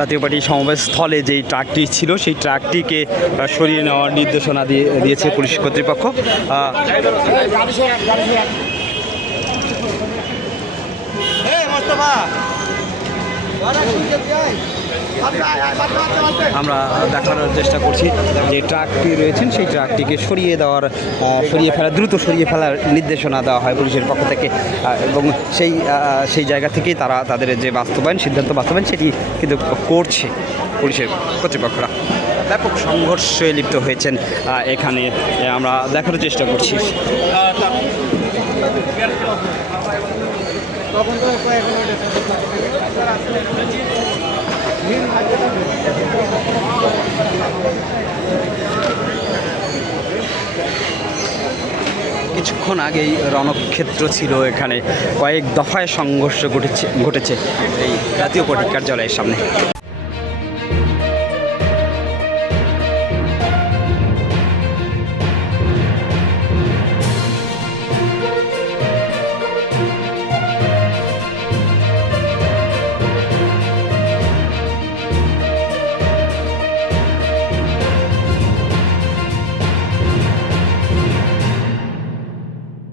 জাতীয় পার্টি সমাবেশ স্থলে যেই ট্রাকটি ছিল সেই ট্রাকটিকে সরিয়ে নেওয়ার নির্দেশনা দিয়েছে পুলিশ কর্তৃপক্ষ। আমরা দেখানোর চেষ্টা করছি যে ট্রাকটি রয়েছেন সেই ট্রাকটিকে দ্রুত সরিয়ে ফেলার নির্দেশনা দেওয়া হয় পুলিশের পক্ষ থেকে, এবং সেই জায়গা থেকেই তারা তাদের যে সিদ্ধান্ত বাস্তবায়ন সেটি কিন্তু করছে পুলিশের কর্তৃপক্ষরা। ব্যাপক সংঘর্ষে লিপ্ত হয়েছেন এখানে, আমরা দেখানোর চেষ্টা করছি। কিছুক্ষণ আগেই রণক্ষেত্র ছিল এখানে, কয়েক দফায় সংঘর্ষ ঘটেছে এই জাতীয় পার্টি কার্যালয়ের সামনে।